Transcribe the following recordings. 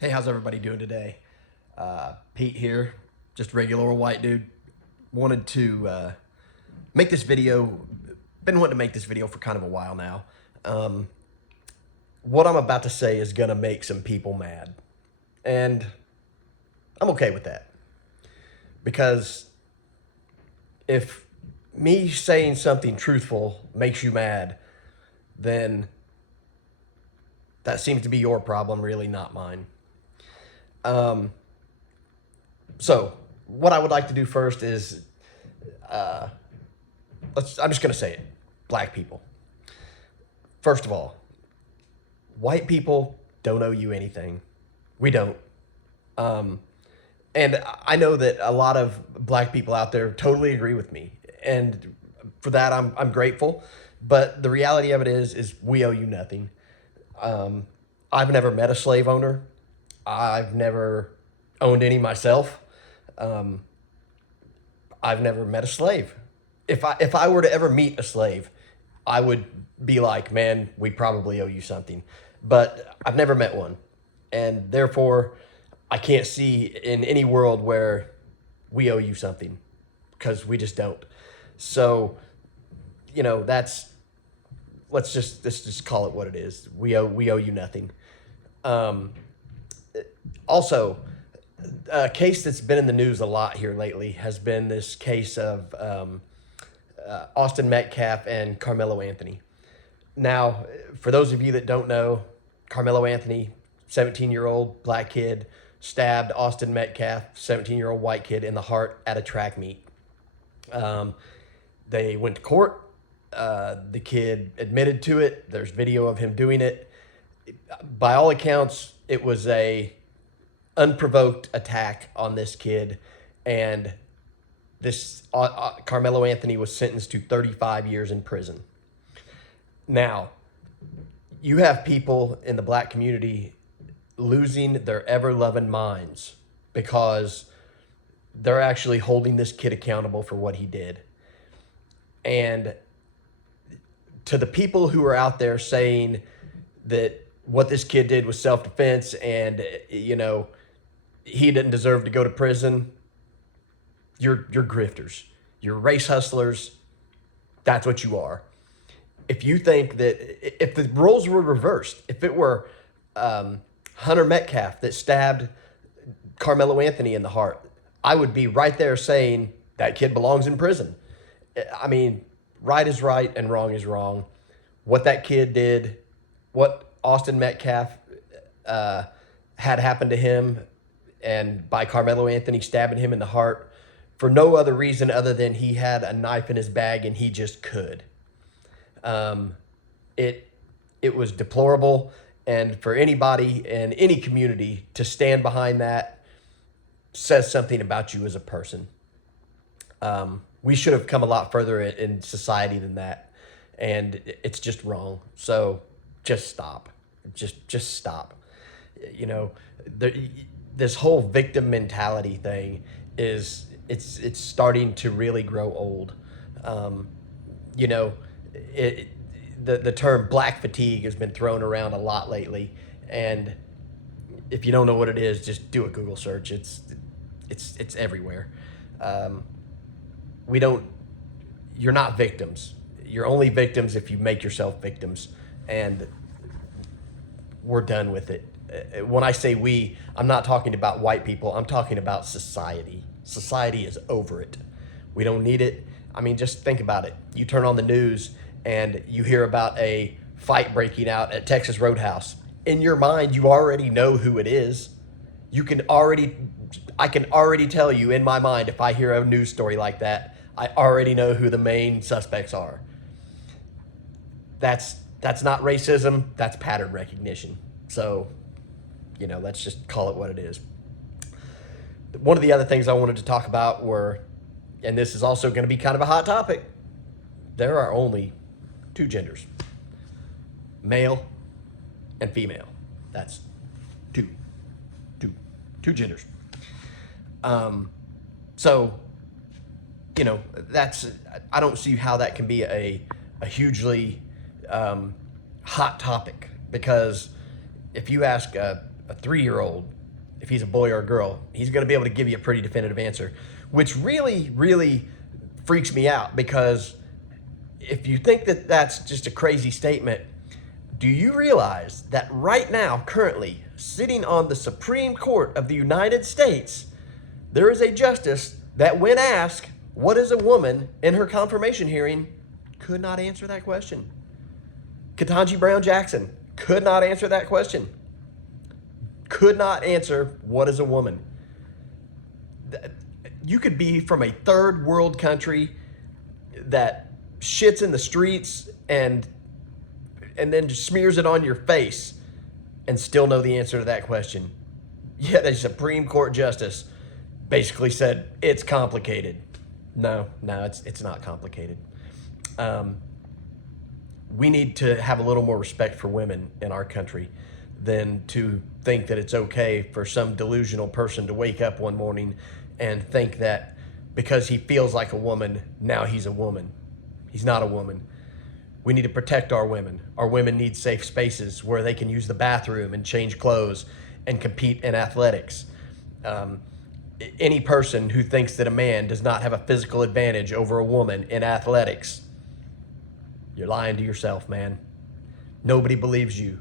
Hey, how's everybody doing today? Pete here, just a regular old white dude. Wanted to make this video. Been wanting to make this video for kind of a while now. Um, what I'm about to say is gonna make some people mad, and I'm okay with that because if me saying something truthful makes you mad, then that seems to be your problem, really, not mine. Um, so, what I would like to do first is I'm just going to say it. Black people. First of all, white people don't owe you anything. We don't. Um, and I know that a lot of black people out there totally agree with me. And for that, I'm grateful. But the reality of it is we owe you nothing. Um, I've never met a slave owner. I've never owned any myself. Um, I've never met a slave. If I were to ever meet a slave, I would be like, man, we probably owe you something. But I've never met one, and therefore, I can't see in any world where we owe you something because we just don't. So, that's let's just call it what it is. We owe you nothing. Um, Also, a case that's been in the news a lot here lately has been this case of Austin Metcalf and Carmelo Anthony. Now, for those of you that don't know, Carmelo Anthony, 17-year-old black kid, stabbed Austin Metcalf, 17-year-old white kid, in the heart at a track meet. Um, they went to court. The kid admitted to it. There's video of him doing it. By all accounts, it was a unprovoked attack on this kid, and this Carmelo Anthony was sentenced to 35 years in prison. Now, you have people in the black community losing their ever loving minds because they're actually holding this kid accountable for what he did. And to the people who are out there saying that what this kid did was self-defense and he didn't deserve to go to prison, you're grifters, you're race hustlers. That's what you are. If you think that if the roles were reversed, if it were Hunter Metcalf that stabbed Carmelo Anthony in the heart, I would be right there saying that kid belongs in prison. I mean, right is right and wrong is wrong. What that kid did, what Austin Metcalf had happened to him, and by Carmelo Anthony stabbing him in the heart for no other reason other than he had a knife in his bag and he just could. Um, it it was deplorable, and for anybody in any community to stand behind that says something about you as a person. We should have come a lot further in society than that, and it's just wrong. So just stop. Just stop. You know, this whole victim mentality thing it's starting to really grow old. Um, you know, it the term black fatigue has been thrown around a lot lately, and if you don't know what it is, just do a Google search. It's everywhere. Um, we don't. You're not victims. You're only victims if you make yourself victims, and we're done with it. When I say we, I'm not talking about white people. I'm talking about society. Society is over it. We don't need it. I mean, just think about it. You turn on the news and you hear about a fight breaking out at Texas Roadhouse. In your mind, you already know who it is. I can already tell you in my mind, if I hear a news story like that, I already know who the main suspects are. That's not racism. That's pattern recognition. So, let's just call it what it is. One of the other things I wanted to talk about were, and this is also going to be kind of a hot topic, there are only two genders, male and female. That's two, two, two genders. So, that's, I don't see how that can be a hugely hot topic, because if you ask a 3-year-old, if he's a boy or a girl, he's going to be able to give you a pretty definitive answer, which really, really freaks me out, because if you think that that's just a crazy statement, do you realize that right now, currently, sitting on the Supreme Court of the United States, there is a justice that, when asked, what is a woman, in her confirmation hearing, could not answer that question. Ketanji Brown Jackson could not answer that question. Could not answer what is a woman. You could be from a third world country that shits in the streets and then just smears it on your face and still know the answer to that question. Yet a Supreme Court justice basically said it's complicated. No, it's not complicated. We need to have a little more respect for women in our country than to think that it's okay for some delusional person to wake up one morning and think that because he feels like a woman, now he's a woman. He's not a woman. We need to protect our women. Our women need safe spaces where they can use the bathroom and change clothes and compete in athletics. Any person who thinks that a man does not have a physical advantage over a woman in athletics, you're lying to yourself, man. Nobody believes you.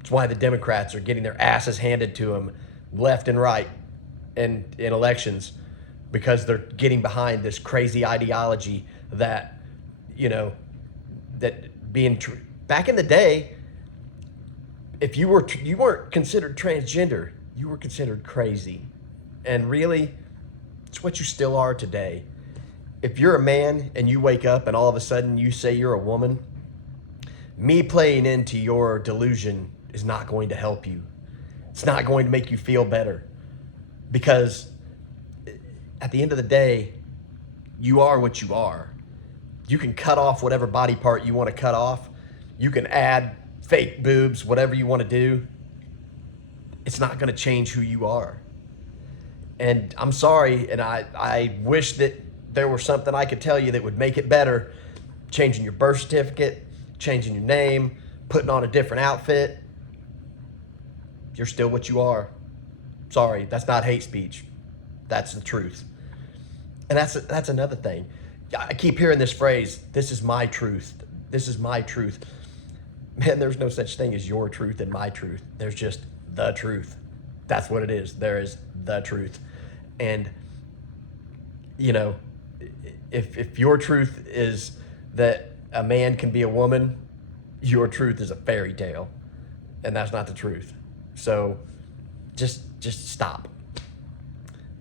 It's why the Democrats are getting their asses handed to them left and right in elections, because they're getting behind this crazy ideology that, back in the day, if you weren't considered transgender, you were considered crazy. And really, it's what you still are today. If you're a man and you wake up and all of a sudden you say you're a woman, me playing into your delusion is not going to help you. It's not going to make you feel better, because at the end of the day, you are what you are. You can cut off whatever body part you want to cut off. You can add fake boobs, whatever you want to do. It's not going to change who you are. And I'm sorry, and I wish that there was something I could tell you that would make it better. Changing your birth certificate, changing your name, putting on a different outfit. You're still what you are. Sorry, that's not hate speech. That's the truth. And that's another thing. I keep hearing this phrase, this is my truth. This is my truth. Man, there's no such thing as your truth and my truth. There's just the truth. That's what it is. There is the truth. And, if your truth is that a man can be a woman, your truth is a fairy tale. And that's not the truth. So just stop.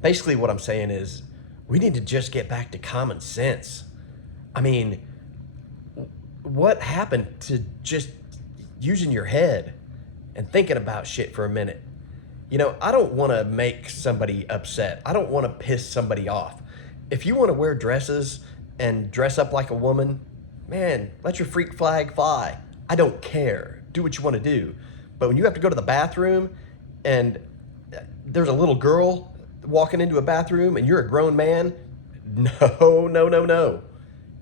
Basically what I'm saying is we need to just get back to common sense. I mean, what happened to just using your head and thinking about shit for a minute? I don't want to make somebody upset. I don't want to piss somebody off. If you want to wear dresses and dress up like a woman, man, let your freak flag fly. I don't care. Do what you want to do. But when you have to go to the bathroom and there's a little girl walking into a bathroom and you're a grown man, no.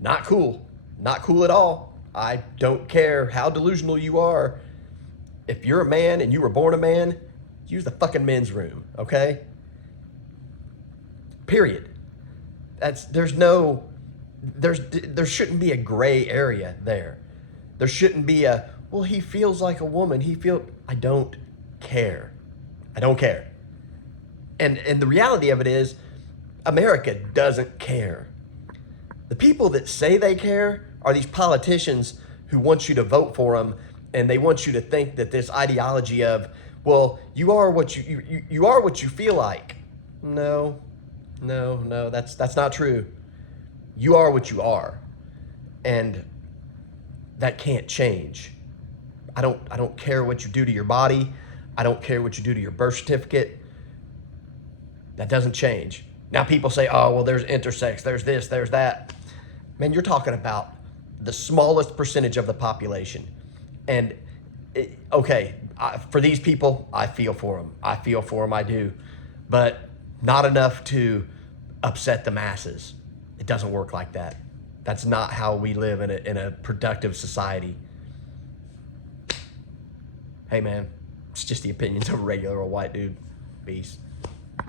Not cool. Not cool at all. I don't care how delusional you are. If you're a man and you were born a man, use the fucking men's room, okay? Period. There shouldn't be a gray area there. There shouldn't be he feels like a woman. I don't care. I don't care. And the reality of it is, America doesn't care. The people that say they care are these politicians who want you to vote for them, and they want you to think that this ideology of, well, you are what you are what you feel like. No, that's not true. You are what you are, and that can't change. I don't care what you do to your body. I don't care what you do to your birth certificate. That doesn't change. Now people say, oh, well, there's intersex, there's this, there's that. Man, you're talking about the smallest percentage of the population. And for these people, I feel for them. I do. But not enough to upset the masses. It doesn't work like that. That's not how we live in a productive society. Hey, man, It's just the opinions of a regular old white dude. Peace.